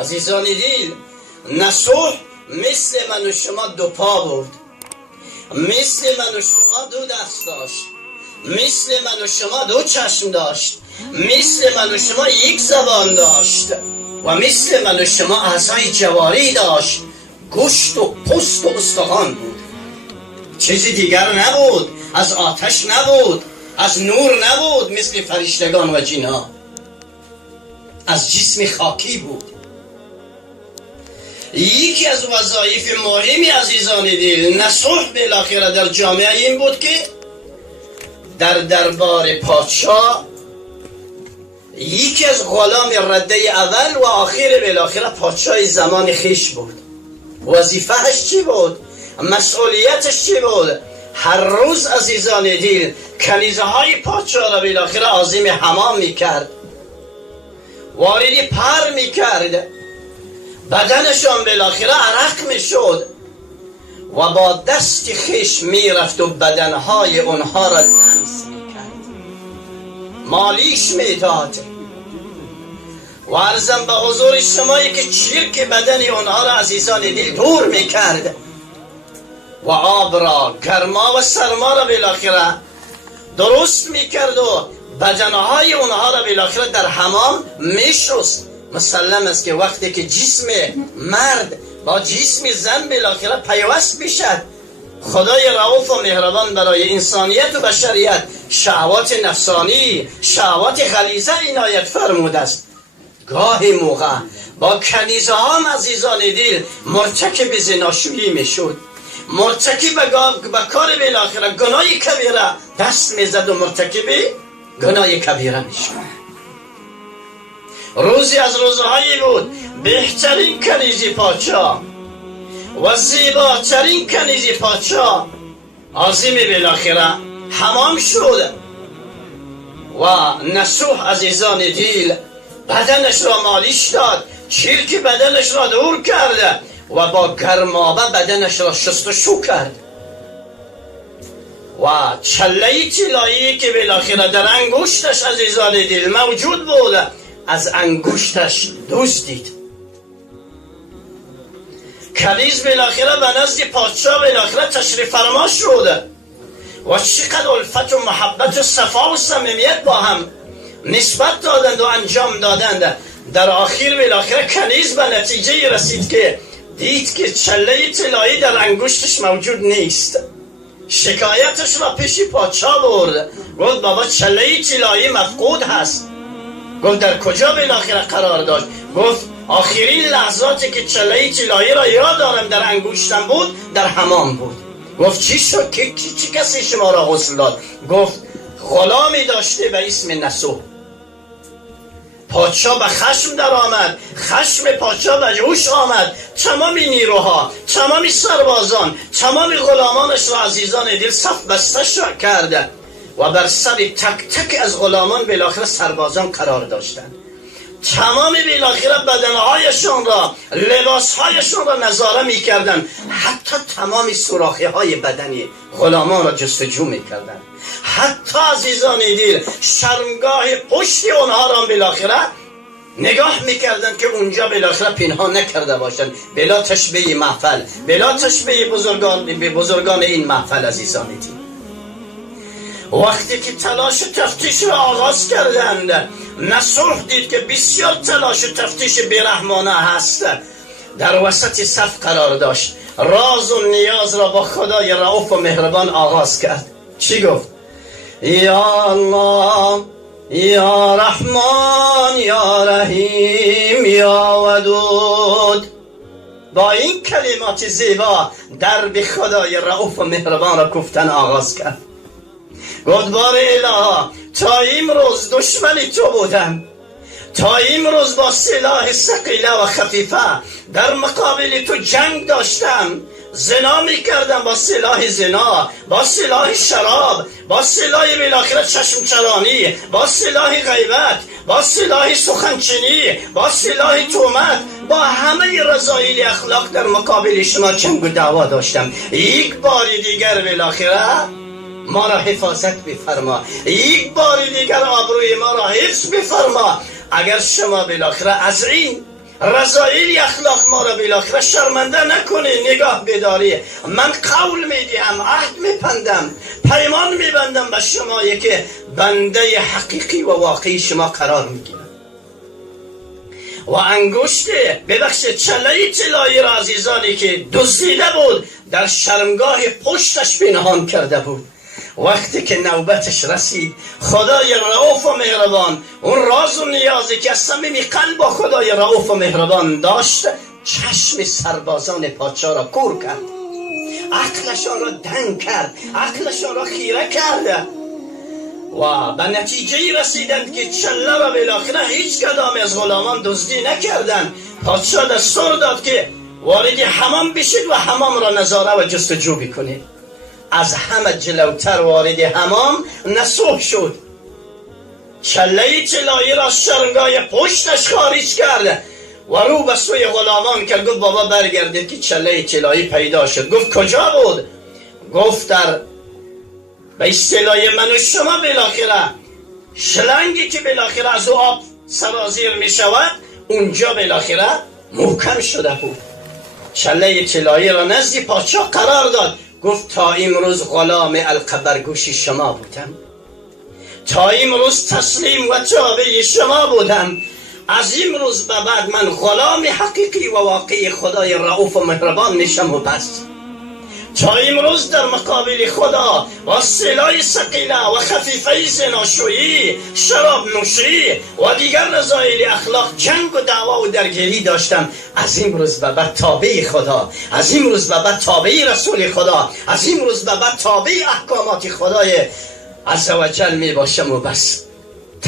عزیزان دل، نصوح مثل من و شما دو پا بود، مثل من و شما دو دست داشت، مثل من و شما دو چشم داشت، مثل من و شما یک زبان داشت و مثل من و شما اعضای جواری داشت، گوشت و پوست و استخوان بود، چیزی دیگر نبود، از آتش نبود، از نور نبود مثل فرشتگان و جنها، از جسم خاکی بود. یکی از وظایف مهمی عزیزان دل نصوح بالاخره در جامعه این بود که در دربار پادشاه یکی از غلام رده اول و آخر بالاخره پادشاه زمان خیش بود. وظیفهش چی بود؟ مسئولیتش چی بود؟ هر روز عزیزان دل کنیزه های پادشاه را بالاخره عازم حمام میکرد، وارد پر میکرد، بدنشان بالاخره عرق میشد و با دست خیش میرفت و بدنهای اونها را لمس میکرد، مالیش میداد و عرضم به حضور شمایی که چرک بدن اونها را عزیزان دل دور میکرد و آب را، گرما و سرما را بالاخره درست میکرد و بدنهای اونها را بالاخره در حمام میشست. مسلم است که وقتی که جسم مرد با جسم زن بالاخره پیوست بشد، خدای رؤوف و مهربان برای انسانیت و بشریت شهوات نفسانی، شهوات غلیظه عنایت فرموده است. گاهی موقع با کنیزه هم عزیزان دل مرتکب زناشویی میشد، مرتکب به کار بالاخره گناه کبیره دست میزد و مرتکب گناه کبیره میشد. روزی از روزهایی بود بهترین کنیزی پادشاه و زیباترین کنیزی پادشاه عازم بالاخره حمام شد و نصوح عزیزان دل بدنش را مالیش داد، چرک بدنش را دور کرد و با گرمابه بدنش را شست و شو کرد و چله طلایی که بالاخره در انگشتش عزیزان دل موجود بود از انگشتش دزدید. کنیز بالاخره به نزد پادشاه بالاخره تشریف فرما شد و چقدر الفت و محبت و صفا و صمیمیت با هم نسبت دادند و انجام دادند. در آخر بالاخره کنیز به نتیجه رسید که دید که چله طلایی در انگشتش موجود نیست. شکایتش را پیش پادشاه برد، گفت بابا چله طلایی مفقود هست. گفت در کجا بالاخره قرار داشت؟ گفت آخرین لحظاتی که چله طلایی را یاد دارم در انگشتم بود در حمام بود. گفت چی شد؟ چی کسی شما را غسل داد؟ گفت غلامی داشته به اسم نصوح. پادشاه به خشم در آمد، خشم پادشاه به جوش آمد، تمام نیروها، تمام سربازان، تمام غلامانش را عزیزان دل صف بسته کرد و بر سر تک تک از غلامان بالاخره سربازان قرار داشتند. تمام بالاخره بدنهایشان را، لباسهایشان را نظاره می کردن، حتی تمام سوراخی های بدنی غلامان را جستجو می کردن، حتی عزیزان دل شرمگاه پشت اونها را بالاخره نگاه می کردن که اونجا بالاخره پنهان نکرده باشند، بلا تشبیه محفل، بلا تشبیه بزرگان این محفل عزیزان دل. وقتی که تلاش و تفتیش را آغاز کردند، نصوح دید که بسیار تلاش و تفتیش بیرحمانه هست. در وسط صف قرار داشت، راز و نیاز را با خدای رؤوف و مهربان آغاز کرد. چی گفت؟ یا الله، یا رحمان، یا رحیم، یا ودود. با این کلمات زیبا درب خدای رؤوف و مهربان را گفتن آغاز کرد. گفت بار الهی تا امروز دشمنی تو بودم، تا امروز با سلاح ثقیله و خفیفه در مقابل تو جنگ داشتم، زنا میکردم با سلاح زنا، با سلاح شراب، با سلاح بالاخره چشم چرانی، با سلاح غیبت، با سلاح سخنچینی، با سلاح تهمت، با همه رذایل اخلاق در مقابل شما جنگ و دعوا داشتم. یک بار دیگر بالاخره ما را حفاظت بفرما، یک بار دیگر آبروی ما را حفظ بفرما. اگر شما بالاخره از این رضایل اخلاق ما را بالاخره شرمنده نکنی. نگاه بداری. من قول میدیم، عهد میپندم، پیمان میبندم به شما که بنده حقیقی و واقعی شما قرار میگیرم و انگشت ببخشید چله طلایی را عزیزانی که دزدیده بود در شرمگاه پشتش پنهان کرده بود. وقتی که نوبتش رسید خدای رؤوف و مهربان اون راز و نیازی که از صمیم قلب با خدای رؤوف و مهربان داشت چشم سربازان پادشاه را کور کرد، عقلشان را دنگ کرد، عقلشان را خیره کرد و به نتیجه رسیدند که چله را بالاخره هیچ کدام از غلامان دزدی نکردند. پادشاه دستور داد که وارد حمام بشید و حمام را نظاره و جستجو بکنید. از همه جلوتر وارد حمام نسوح شد، چله طلایی را شرمگاه پشتش خارج کرد و رو به سوی غلامان کرد. گفت بابا برگردید که چله طلایی پیدا شد. گفت کجا بود؟ گفت در به اصطلاح من و شما بالاخره شلنگی که بالاخره از آب سرازیر می شود اونجا بالاخره محکم شده بود. چله طلایی را نزد پادشاه قرار داد. گفت تا امروز غلام القبرگوش شما بودم، تا امروز تسلیم و تابع شما بودم، از امروز به بعد من غلام حقیقی و واقعی خدای رؤوف و مهربان میشم و بس. تا امروز در مقابل خدا با سلاح ثقیله و خفیفه زناشویی، شراب نوشی و دیگر رذایل اخلاق جنگ و دعوا و درگیری داشتم. از امروز به بعد تابع خدا، از امروز به بعد تابع رسول خدا، از امروز به بعد تابع احکامات خدای عزوجل می باشم و بس.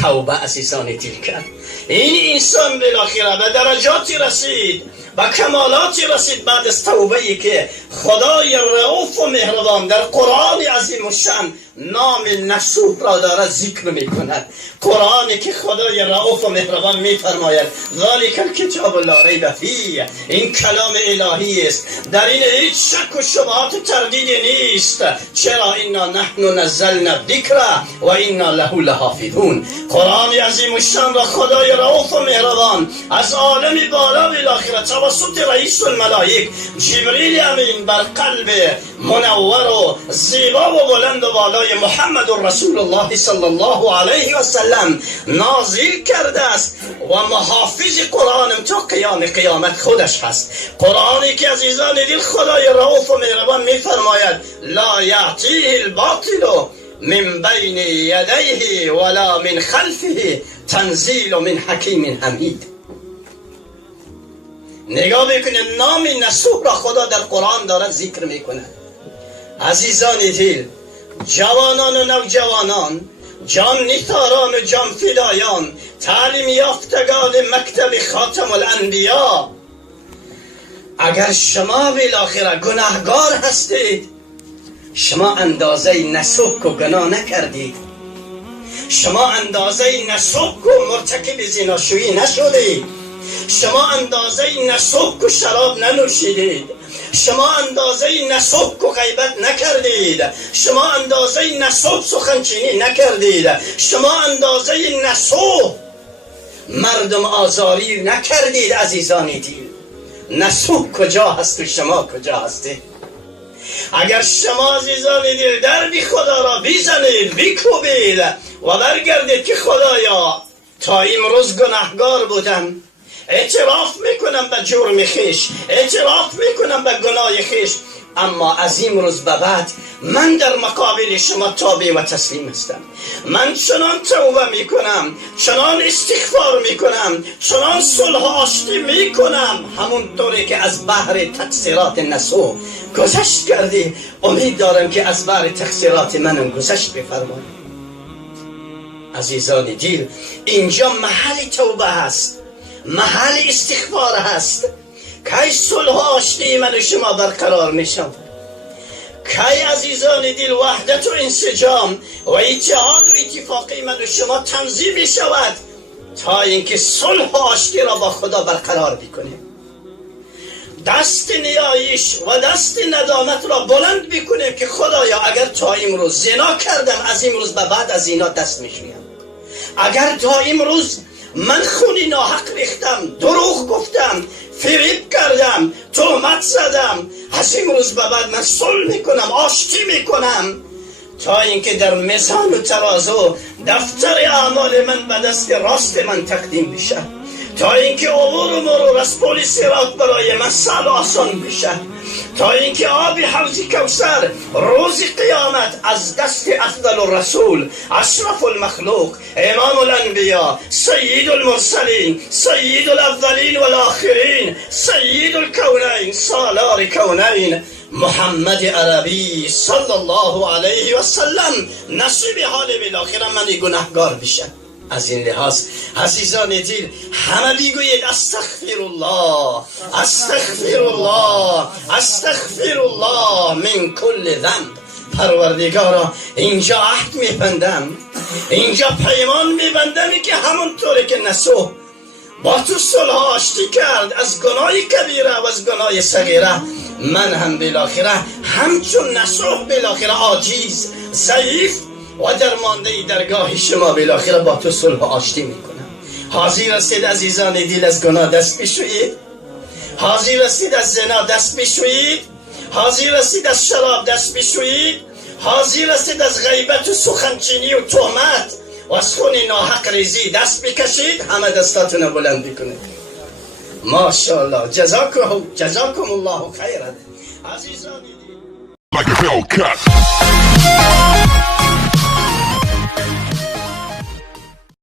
توبه عزیزان دل کرد. این انسان بالاخره به درجاتی رسید، به کمالاتی رسید بعد از توبه‌ای که خدای رؤوف و مهربان در قرآن عظیم الشأن نام نصوح را داره ذکر میکند. قرآنی که خدای رؤوف و مهربان میفرماید ذالک الکتاب لا ریب فیه، این کلام الهی است، در این هیچ شک و شبهات و تردیدی نیست. چرا؟ انا نحن نزلنا الذکر و انا له لحافظون. قرآن عظیم الشأن را خدای رؤوف و مهربان از عالم بالا بالاخره توسط رئیس الملائک جبریل امین بر قلب منور و زیبا و بلند و بالای محمد رسول الله صلی الله علیه و سلم نازل کرده است و محافظ قرآن تا قیام قیامت خودش هست. قرآنی که عزیزان دل خدای رؤوف و مهربان میفرماید لا یأتیه الباطل من بین یدیه ولا من خلفه تنزیل من حکیم حمید. نگاه بکنید نام نصوح را خدا در قرآن دارد ذکر میکنه. عزیزان دل، جوانان و نوجوانان، جان نیثاران و جان فدایان، تعلیم یافتگان مکتب خاتم الانبیا، اگر شما بالاخره گناهگار هستید، شما اندازه نسوک و گناه نکردید، شما اندازه نسوک و مرتکب زناشویی نشدید، شما اندازه نسوک و شراب ننوشیدید، شما اندازه نسوک و غیبت نکردید، شما اندازه نسوک سخنچینی نکردید، شما اندازه نسوک مردم آزاری نکردید. عزیزان دل، نسوک کجا هست و شما کجا هستید؟ اگر شما عزیزان دل درد خدا را بزنید، بکوبید و برگردید که خدایا تا امروز گناهگار بودم، اعتراف میکنم به جرم خویش، اعتراف میکنم به گناه خویش، اما از این روز به بعد من در مقابل شما تابع و تسلیم هستم. من چنان توبه میکنم، چنان استغفار میکنم، چنان صلح آشتی میکنم، همون طوری که از بحر تقصیرات نسوح گذشت کردی، امید دارم که از بحر تقصیرات منم گذشت بفرمایید. عزیزان دل، اینجا محل توبه هست، محل استغفار هست. کی صلح آشتی من و شما برقرار میشم؟ کی عزیزان دل وحدت و انسجام و اتحاد و اتفاقی من و شما تنظیم می شود تا اینکه صلح آشتی را با خدا برقرار بکنیم؟ دست نیایش و دست ندامت را بلند بکنیم که خدایا اگر تا امروز زنا کردم، از امروز به بعد از اینا دست میشویم. اگر تا امروز من خونی ناحق ریختم، دروغ گفتم، فریب کردم، تهمت زدم. از امروز به بعد من صلح میکنم، آشتی میکنم، تا اینکه در میزان و ترازو دفتر اعمال من به دست راست من تقدیم بشه، تا اینکه عبور و مرور از پل صراط برای من سهل و آسان بشه، تا اینکه آب حوض کوثر روز قیامت از دست افضل الرسول اشرف المخلوق امام الانبیا سید المرسلین سید الاولین والآخرین سید الکونین سالار کونین محمد عربی صلی الله علیه و سلم نصیب حال بالاخره من گناهگار بشه. از این لحاظ عزیزان دل همه بگوید استغفر الله استغفر الله استغفر الله من کل ذنب. پروردگارا اینجا عهد میبندم، اینجا پیمان میبندم که همونطوری که نسوح با تو صلح آشتی کرد از گناه کبیره و از گناه صغیره، من هم بالاخره همچون نسوح بالاخره عاجز ضعیف و درمانده درگاه شما بالاخره با تو صلح و آشتی میکنم. حاضر هستید عزیزان دل از گناه دست بشویید؟ حاضر هستید از زنا دست بشویید؟ حاضر هستید از شراب دست بشویید؟ حاضر هستید از غیبت و سخنچینی و تهمت و از خون ناحق ریزی دست بکشید؟ همه دستاتون بلند بکنید. ماشاءالله. جزاکم الله خیرا عزیزان. Like a Hellcat.